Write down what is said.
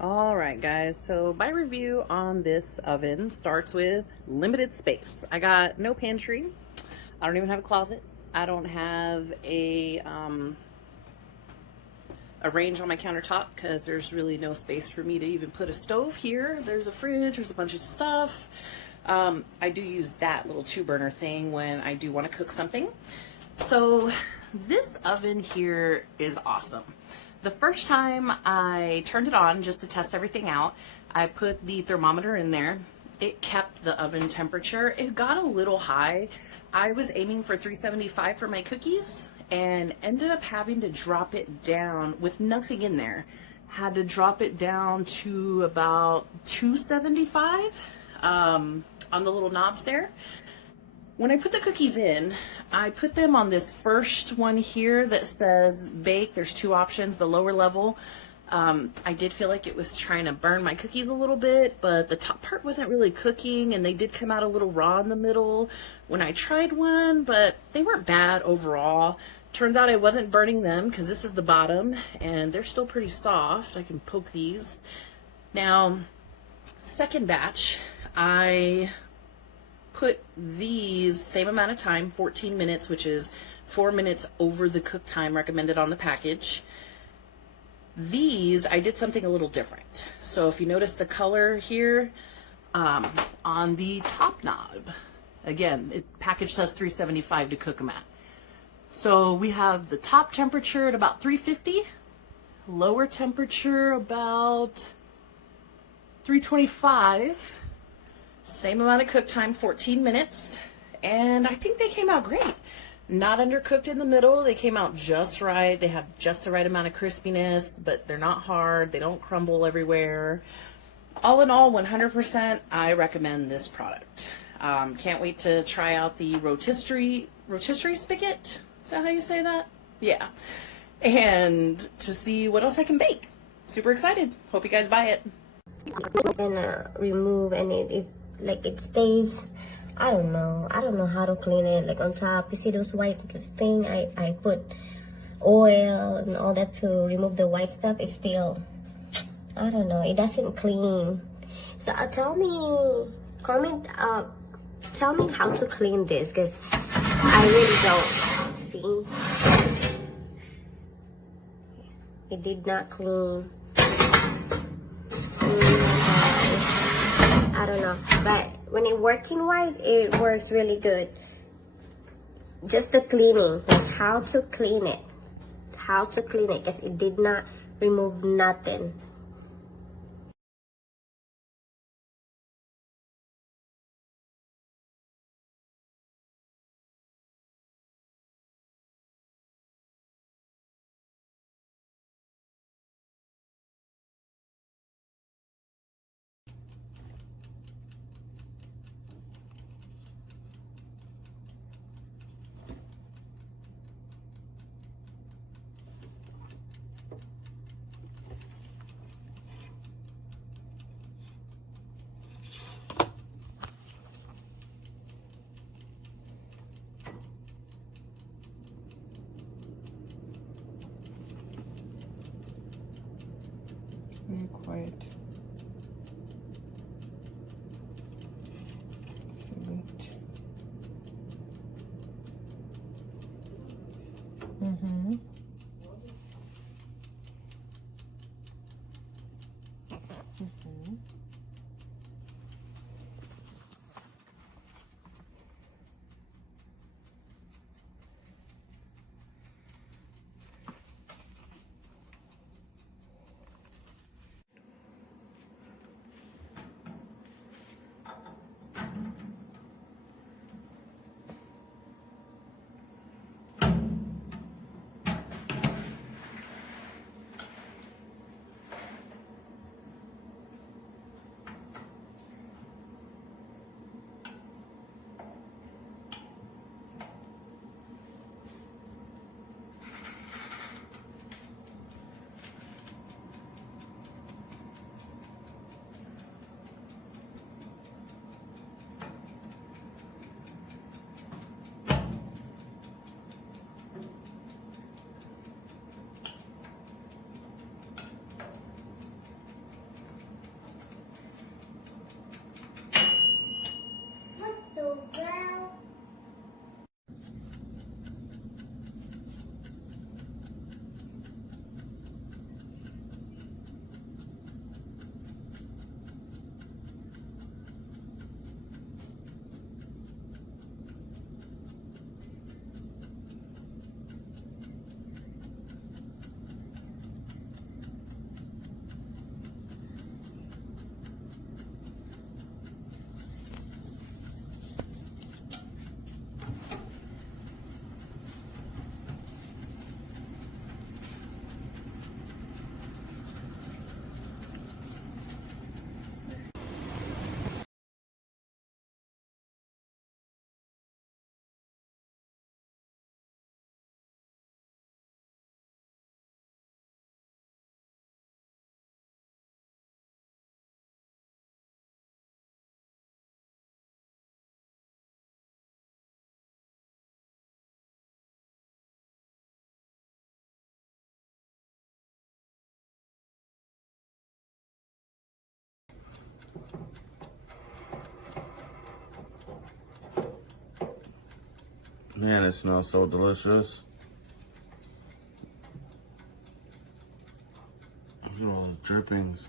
All right, guys, so my review on this oven starts with limited space. I got no pantry. I don't even have a closet. I don't have a range on my countertop because there's really no space for me to even put a stove here. There's a fridge, there's a bunch of stuff. I do use that little 2-burner thing when I do want to cook something. So this oven here is awesome. The first time I turned it on just to test everything out, I put the thermometer in there. It kept the oven temperature. It got a little high. I was aiming for 375 for my cookies and ended up having to drop it down with nothing in there. Had to drop it down to about 275 on the little knobs there. When I put the cookies in, I put them on this first one here that says bake. There's 2 options, the lower level. I did feel like it was trying to burn my cookies a little bit, but the top part wasn't really cooking and they did come out a little raw in the middle when I tried one, but they weren't bad overall. Turns out I wasn't burning them because this is the bottom and they're still pretty soft. I can poke these. Now, second batch, I put these same amount of time, 14 minutes, which is 4 minutes over the cook time recommended on the package. These, I did something a little different. So if you notice the color here on the top knob, again, package says 375 to cook them at. So we have the top temperature at about 350, lower temperature about 325. Same amount of cook time, 14 minutes, and I think they came out great. Not undercooked in the middle. They came out just right. They have just the right amount of crispiness, but they're not hard. They don't crumble everywhere. All in all, 100%, I recommend this product. Can't wait to try out the rotisserie spigot. Is that how you say that? Yeah. And to see what else I can bake. Super excited. Hope you guys buy it. And remove, and it stays. I don't know how to clean it. Like on top, you see those white thing, I put oil and all that to remove the white stuff. It's still, I don't know, it doesn't clean. So tell me how to clean this, because I really don't see. It did not clean. I don't know, but when it working wise, it works really good. Just the cleaning, like how to clean it, because it did not remove nothing. Very quiet. Sweet. Mm-hmm. Mm-hmm. Man, it smells so delicious. Look at all the drippings.